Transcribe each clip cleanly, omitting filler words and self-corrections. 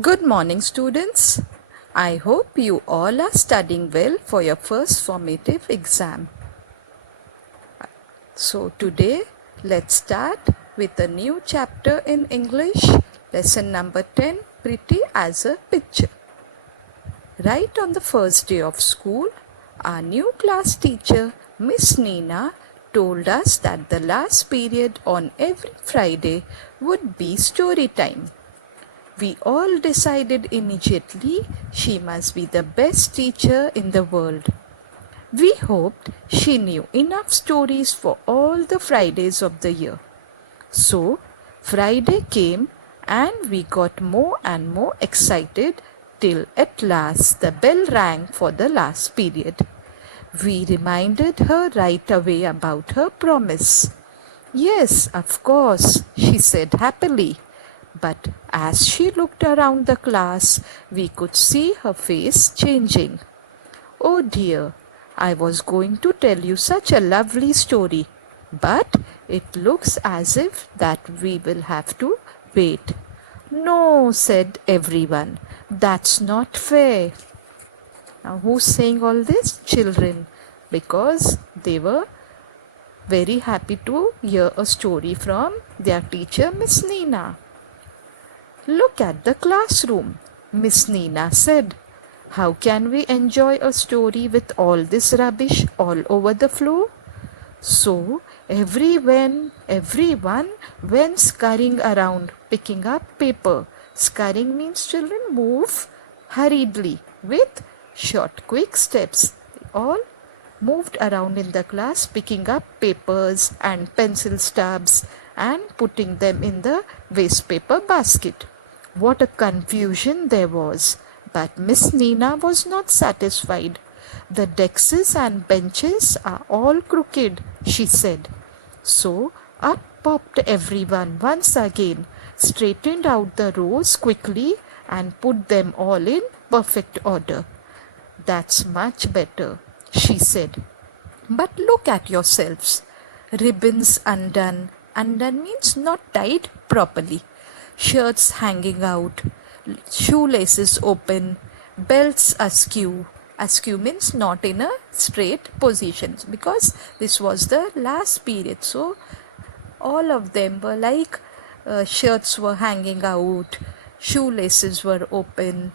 Good morning, students. I hope you all are studying well for your first formative exam. So, today let's start with a new chapter in English, lesson number 10, Pretty as a Picture. Right on the first day of school, our new class teacher, Miss Nina, told us that the last period on every Friday would be story time. We all decided immediately she must be the best teacher in the world. We hoped she knew enough stories for all the Fridays of the year. So, Friday came and we got more and more excited till at last the bell rang for the last period. We reminded her right away about her promise. Yes, of course, she said happily. But as she looked around the class, we could see her face changing. Oh dear, I was going to tell you such a lovely story, but it looks as if that we will have to wait. No, said everyone, that's not fair. Now, who's saying all this? Children, because they were very happy to hear a story from their teacher, Miss Nina. Look at the classroom, Miss Nina said. How can we enjoy a story with all this rubbish all over the floor? So everyone went scurrying around picking up paper. Scurrying means children move hurriedly with short quick steps. They all moved around in the class picking up papers and pencil stubs and putting them in the waste paper basket. What a confusion there was! But Miss Nina was not satisfied. The desks and benches are all crooked, she said. So up popped everyone once again, straightened out the rows quickly and put them all in perfect order. That's much better, she said. But look at yourselves. Ribbons undone. Undone means not tied properly. Shirts hanging out. Shoelaces open. Belts askew. Askew means not in a straight position because this was the last period. So all of them were like shirts were hanging out. Shoelaces were open.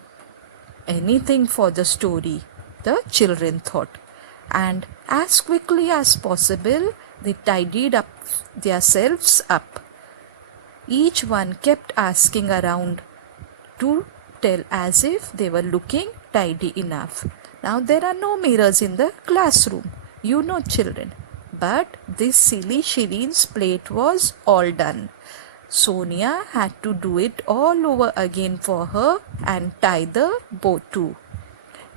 Anything for the story, the children thought. And as quickly as possible, they tidied up themselves up. Each one kept asking around to tell as if they were looking tidy enough. Now there are no mirrors in the classroom, you know, children. But this silly Shireen's plate was all done. Sonia had to do it all over again for her and tie the bow too.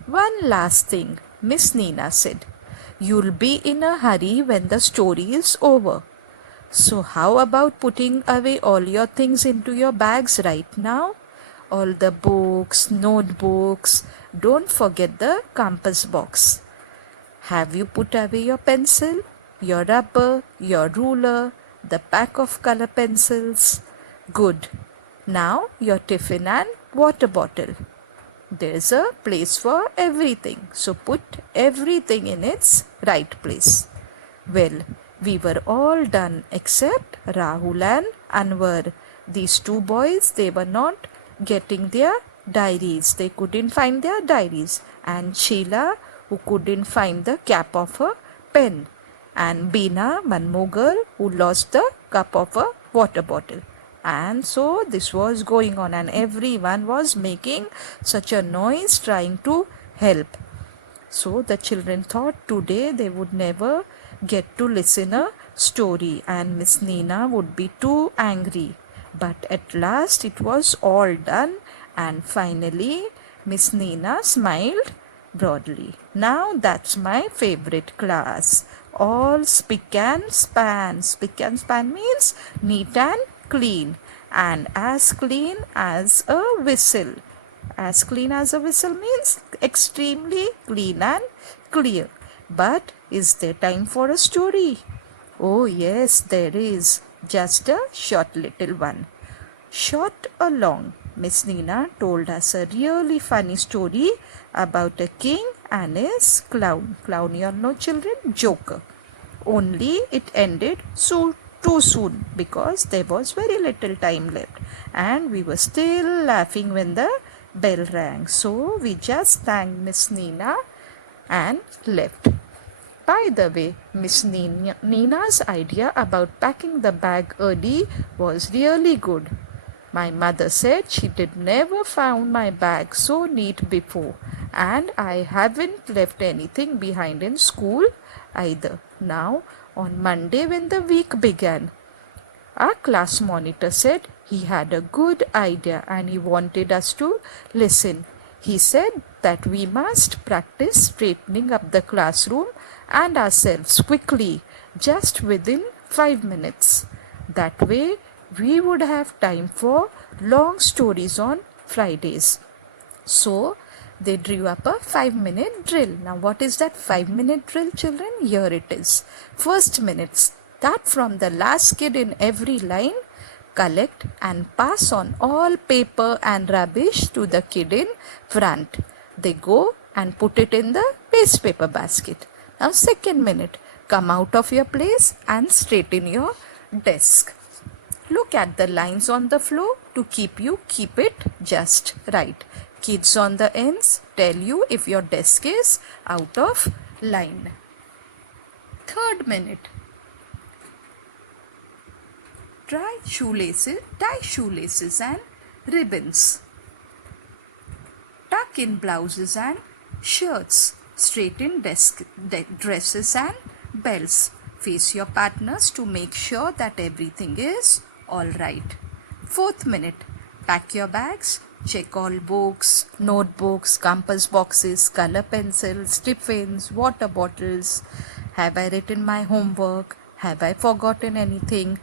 One last thing, Miss Nina said. You'll be in a hurry when the story is over. So how about putting away all your things into your bags right now? All the books, notebooks. Don't forget the compass box. Have you put away your pencil, your rubber, your ruler, the pack of color pencils? Good. Now your tiffin and water bottle. There's a place for everything. So put everything in its right place. Well, we were all done except Rahul and Anwar. These two boys, they were not getting their diaries. They couldn't find their diaries. And Sheila, who couldn't find the cap of her pen. And Beena, one more girl, who lost the cup of a water bottle. And so this was going on and everyone was making such a noise trying to help. So the children thought today they would never get to listen a story and Miss Nina would be too angry. But at last it was all done and finally Miss Nina smiled broadly. Now that's my favorite class. All spick and span. Spick and span means neat and clean and as clean as a whistle. As clean as a whistle means extremely clean and clear. But is there time for a story? Oh yes, there is. Just a short little one. Short or long? Miss Nina told us a really funny story about a king and his clown. Clown, you all know, children, joker. Only it ended so too soon because there was very little time left and we were still laughing when the bell rang. So we just thanked Miss Nina and left. By the way, Miss Nina's idea about packing the bag early was really good. My mother said she did never found my bag so neat before, and I haven't left anything behind in school either. Now, on Monday when the week began, our class monitor said he had a good idea and he wanted us to listen. He said that we must practice straightening up the classroom and ourselves quickly, just within 5 minutes. That way, we would have time for long stories on Fridays. So, they drew up a 5-minute drill. Now, what is that 5-minute drill, children? Here it is. First minute, start from the last kid in every line, collect and pass on all paper and rubbish to the kid in front. They go and put it in the waste paper basket. Now, second minute, come out of your place and straighten your desk. Look at the lines on the floor to keep it just right. Kids on the ends tell you if your desk is out of line. Third minute, tie shoelaces and ribbons. Tuck in blouses and shirts. Straighten dresses and belts. Face your partners to make sure that everything is all right. Fourth minute, pack your bags. Check all books, notebooks, compass boxes, color pencils, tiffins, water bottles. Have I written my homework? Have I forgotten anything?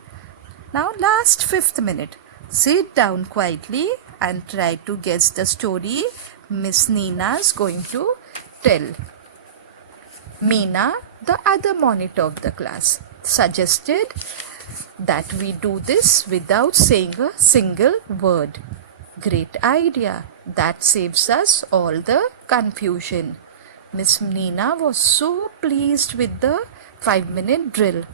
Now last fifth minute, sit down quietly and try to guess the story Miss Nina's going to tell. Meena, the other monitor of the class, suggested that we do this without saying a single word. Great idea. That saves us all the confusion. Miss Nina was so pleased with the 5-minute drill.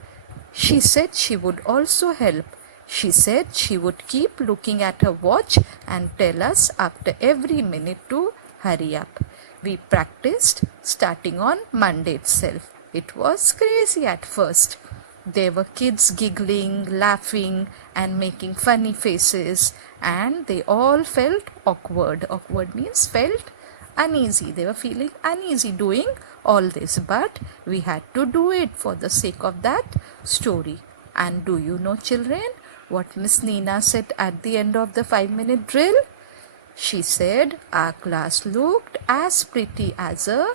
She said she would also help. She said she would keep looking at her watch and tell us after every minute to hurry up. We practiced starting on Monday itself. It was crazy at first. There were kids giggling, laughing, and making funny faces, and they all felt awkward. Awkward means felt uneasy. They were feeling uneasy doing all this, but we had to do it for the sake of that story. And do you know, children, what Miss Nina said at the end of the 5-minute drill? She said our class looked as pretty as a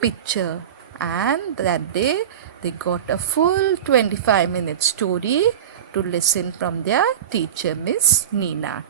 picture, and that day they got a full 25-minute story to listen from their teacher, Miss Nina.